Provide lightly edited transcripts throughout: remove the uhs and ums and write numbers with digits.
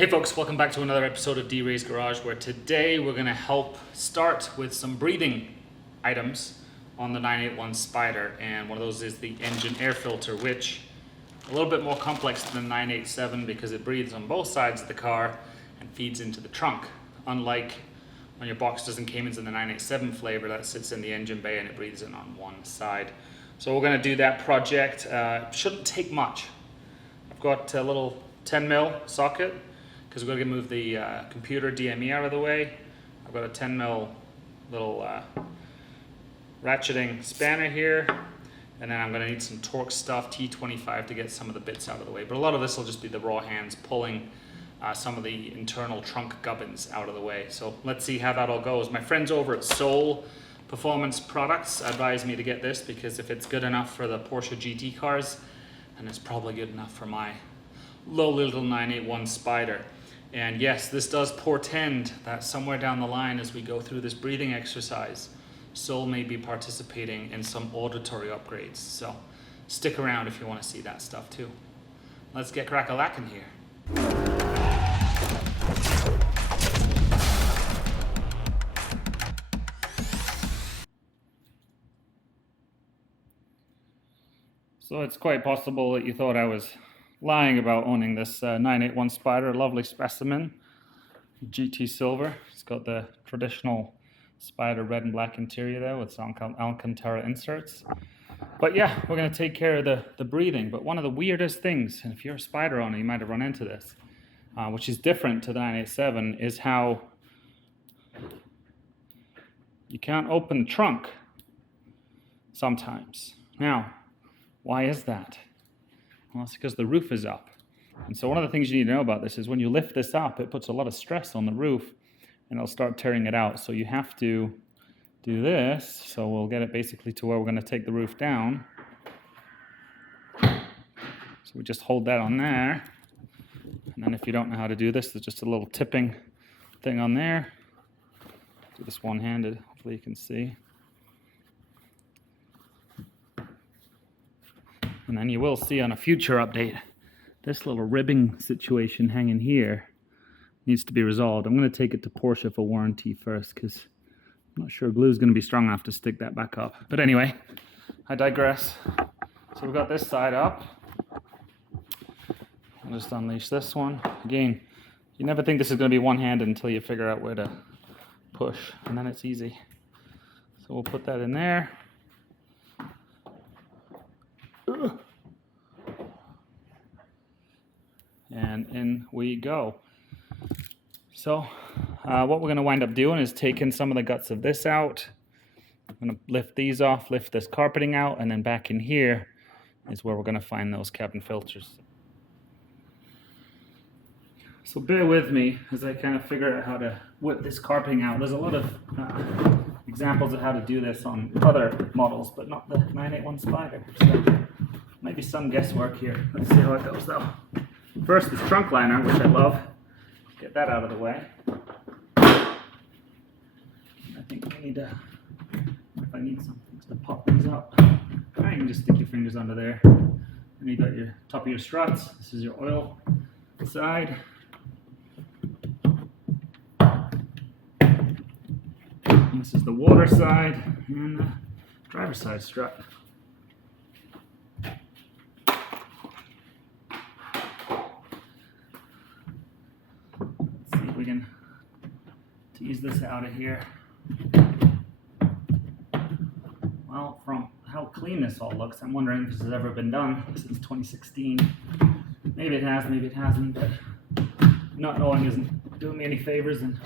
Hey folks, welcome back to another episode of Wray's Garage, where today we're going to help start with some breathing items on the 981 Spyder, and one of those is the engine air filter, which is a little bit more complex than the 987 because it breathes on both sides of the car and feeds into the trunk, unlike on your Boxsters and Caymans in the 987 flavor that sits in the engine bay and it breathes in on one side. So we're going to do that project. Shouldn't take much. I've got a little 10mm socket because we're going to move the computer DME out of the way. I've got a 10mm little ratcheting spanner here, and then I'm going to need some torque stuff, T25, to get some of the bits out of the way. But a lot of this will just be the raw hands pulling some of the internal trunk gubbins out of the way. So let's see how that all goes. My friends over at Soul Performance Products advised me to get this because if it's good enough for the Porsche GT cars, then it's probably good enough for my low little 981 Spyder. And yes, this does portend that somewhere down the line as we go through this breathing exercise, Soul may be participating in some auditory upgrades. So stick around if you want to see that stuff too. Let's get crack-a-lackin' here. So it's quite possible that you thought I was lying about owning this 981 Spyder, a lovely specimen, GT silver. It's got the traditional Spyder red and black interior there with some Alcantara inserts. But yeah, we're going to take care of the breathing. But one of the weirdest things, and if you're a Spyder owner, you might have run into this, which is different to the 987, is how you can't open the trunk sometimes. Now, why is that? Well, it's because the roof is up. And so one of the things you need to know about this is when you lift this up, it puts a lot of stress on the roof and it'll start tearing it out. So you have to do this. So we'll get it basically to where we're going to take the roof down. So we just hold that on there. And then if you don't know how to do this, there's just a little tipping thing on there. Do this one-handed, hopefully you can see. And then you will see on a future update, this little ribbing situation hanging here needs to be resolved. I'm going to take it to Porsche for warranty first because I'm not sure glue is going to be strong enough to stick that back up. But anyway, I digress. So we've got this side up. I'll just unleash this one. Again, you never think this is going to be one-handed until you figure out where to push, and then it's easy. So we'll put that in there. And in we go. So what we're going to wind up doing is taking some of the guts of this out. I'm going to lift these off, lift this carpeting out, and then back in here is where we're going to find those cabin filters. So bear with me as I kind of figure out how to whip this carpeting out. There's a lot of examples of how to do this on other models, but not the 981 Spyder. So might be some guesswork here. Let's see how it goes though. First is trunk liner, which I love. Get that out of the way. I think we need to, if I need something to pop these up, you can just stick your fingers under there. And you got your top of your struts. This is your oil side. And this is the water side and the driver's side strut. We can tease this out of here. Well, from how clean this all looks, I'm wondering if this has ever been done since 2016. Maybe it has, maybe it hasn't, but not knowing isn't doing me any favors, and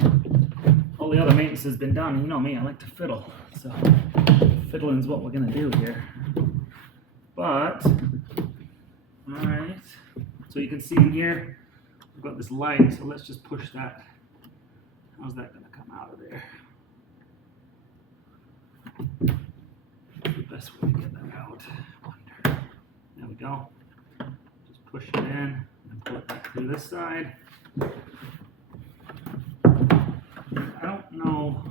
all the other maintenance has been done. You know me, I like to fiddle, so fiddling is what we're going to do here. But, alright, so you can see in here, we've got this light, so let's just push that. How's that going to come out of there? The best way to get that out. There we go. Just push it in and pull it back through this side. I don't know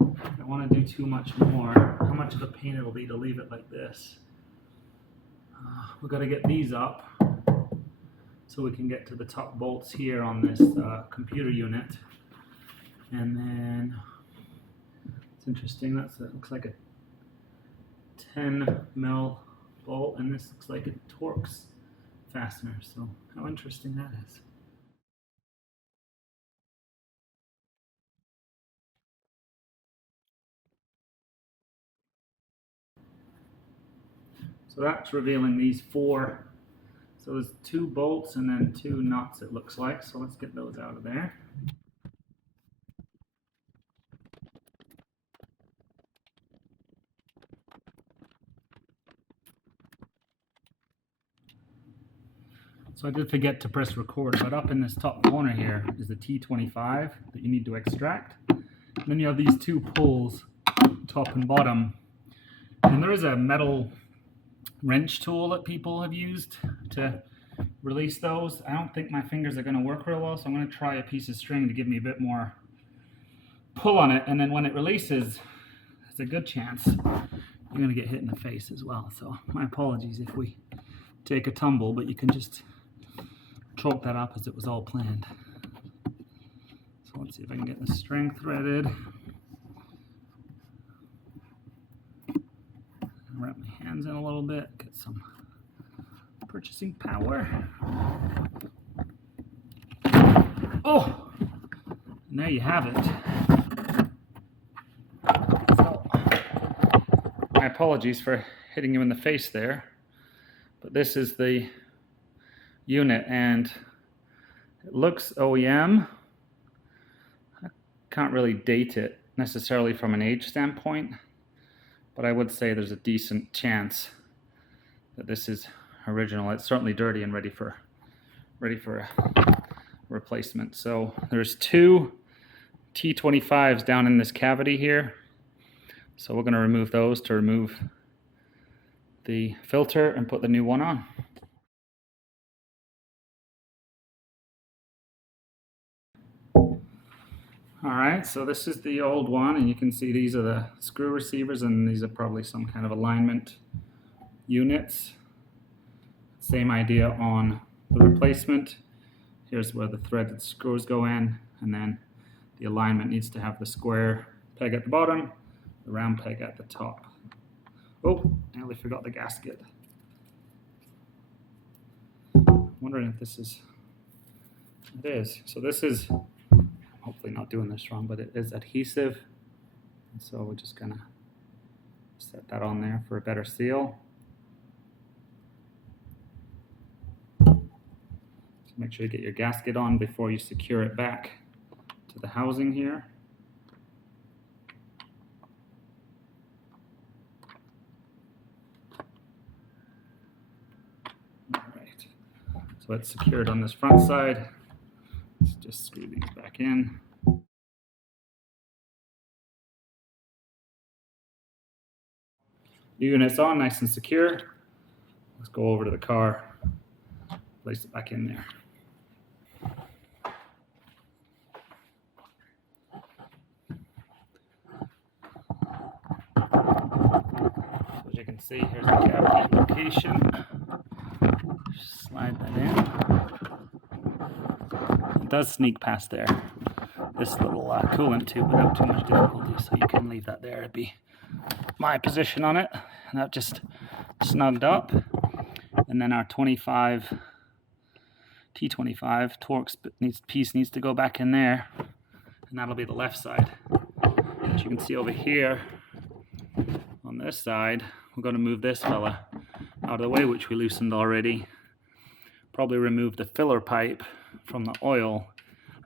if I want to do too much more. How much of a pain it'll be to leave it like this. We've got to get these up. so we can get to the top bolts here on this computer unit. And then it's interesting, it looks like a 10 mil bolt, and this looks like a Torx fastener. So how interesting that is. So that's revealing these 4. So there's 2 bolts and then 2 nuts, it looks like. So let's get those out of there. So I did forget to press record, but up in this top corner here is the T25 that you need to extract. And then you have these 2 pulls, top and bottom. And there is a metal wrench tool that people have used to release those. I don't think my fingers are going to work real well, so I'm going to try a piece of string to give me a bit more pull on it. And then when it releases, there's a good chance you're going to get hit in the face as well. So my apologies if we take a tumble, but you can just chalk that up as it was all planned. So let's see if I can get the string threaded. Wrap my hands in a little bit, get some purchasing power. Oh! And there you have it. So, my apologies for hitting you in the face there, but this is the unit and it looks OEM. I can't really date it necessarily from an age standpoint, but I would say there's a decent chance that this is original. It's certainly dirty and ready for a replacement. So there's 2 T25s down in this cavity here. So we're going to remove those to remove the filter and put the new one on. Alright, so this is the old one, and you can see these are the screw receivers, and these are probably some kind of alignment units. Same idea on the replacement. Here's where the threaded screws go in, and then the alignment needs to have the square peg at the bottom, the round peg at the top. Oh, nearly forgot the gasket. Wondering if this is, it is. So this is, hopefully not doing this wrong, but it is adhesive. And so we're just gonna set that on there for a better seal. So make sure you get your gasket on before you secure it back to the housing here. All right, so it's secured on this front side. Let's just screw these back in. The unit's on, nice and secure. Let's go over to the car, place it back in there. So as you can see, here's the cavity location. Just slide that in. It does sneak past there. This little coolant tube without too much difficulty, so you can leave that there. It'd be my position on it, and that just snugged up. And then our T25 Torx piece needs to go back in there, and that'll be the left side. As you can see over here on this side, we're going to move this fella out of the way, which we loosened already. Probably remove the filler pipe from the oil,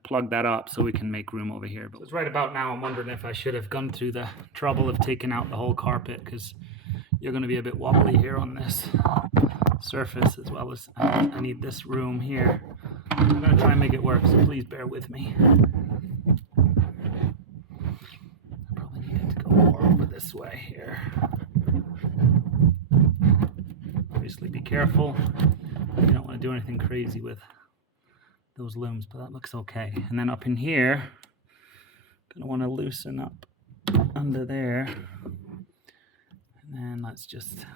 plug that up so we can make room over here. But it's right about now I'm wondering if I should have gone through the trouble of taking out the whole carpet, because you're going to be a bit wobbly here on this surface, as well as I need this room here. I'm going to try and make it work, so please bear with me. I probably needed to go more over this way here. Obviously be careful. You don't want to do anything crazy with those looms, but that looks okay. And then up in here, gonna want to loosen up under there. And then let's just,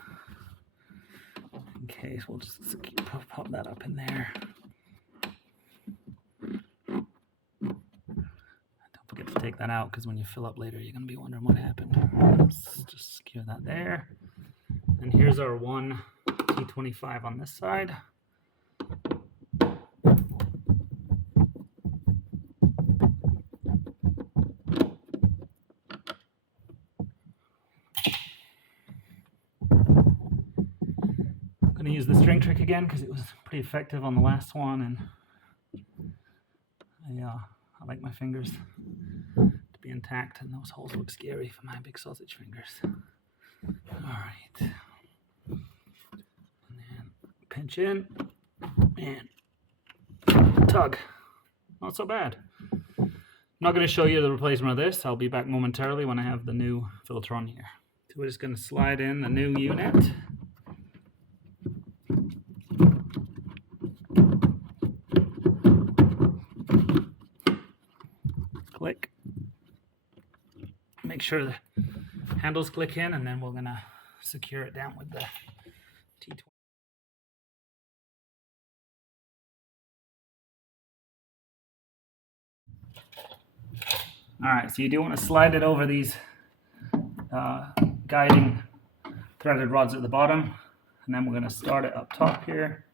in case, we'll just pop that up in there. take that out because when you fill up later, you're going to be wondering what happened. Let's just secure that there. And here's our one T25 on this side. I'm going to use the string trick again because it was pretty effective on the last one, and I like my fingers to be intact, and those holes look scary for my big sausage fingers. All right, and then pinch in and tug. Not so bad. I'm not going to show you the replacement of this. I'll be back momentarily when I have the new filter on here. So we're just going to slide in the new unit. Click. Make sure the handles click in, and then we're going to secure it down with the T20. All right, so you do want to slide it over these guiding threaded rods at the bottom, and then we're going to start it up top here.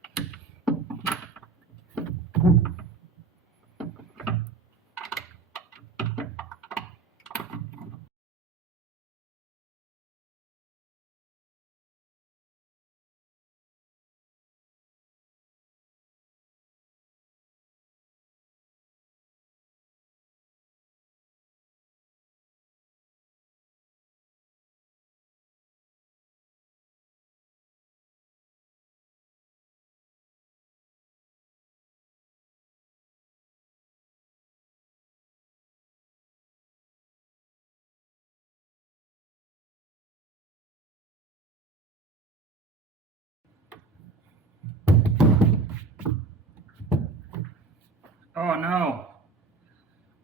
Oh no,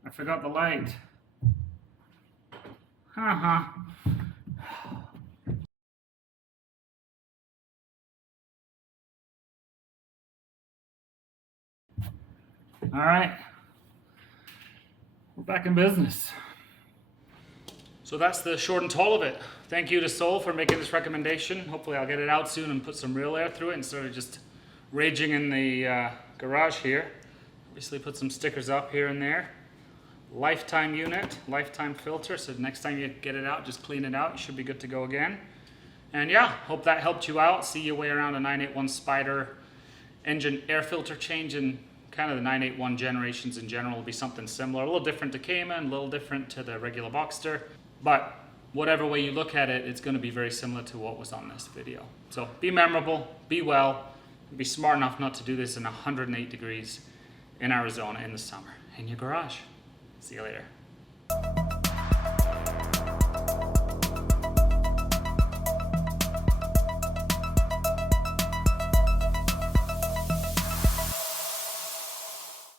I forgot the light. All right, we're back in business. So that's the short and tall of it. Thank you to Sol for making this recommendation. Hopefully I'll get it out soon and put some real air through it instead of just raging in the garage here. Obviously put some stickers up here and there. Lifetime unit, lifetime filter, so next time you get it out, just clean it out. You should be good to go again. And yeah, hope that helped you out. See your way around a 981 Spyder engine air filter change, and kind of the 981 generations in general will be something similar. A little different to Cayman, a little different to the regular Boxster, but whatever way you look at it, it's going to be very similar to what was on this video. So be memorable, be well, be smart enough not to do this in 108 degrees in Arizona in the summer in your garage. See you later.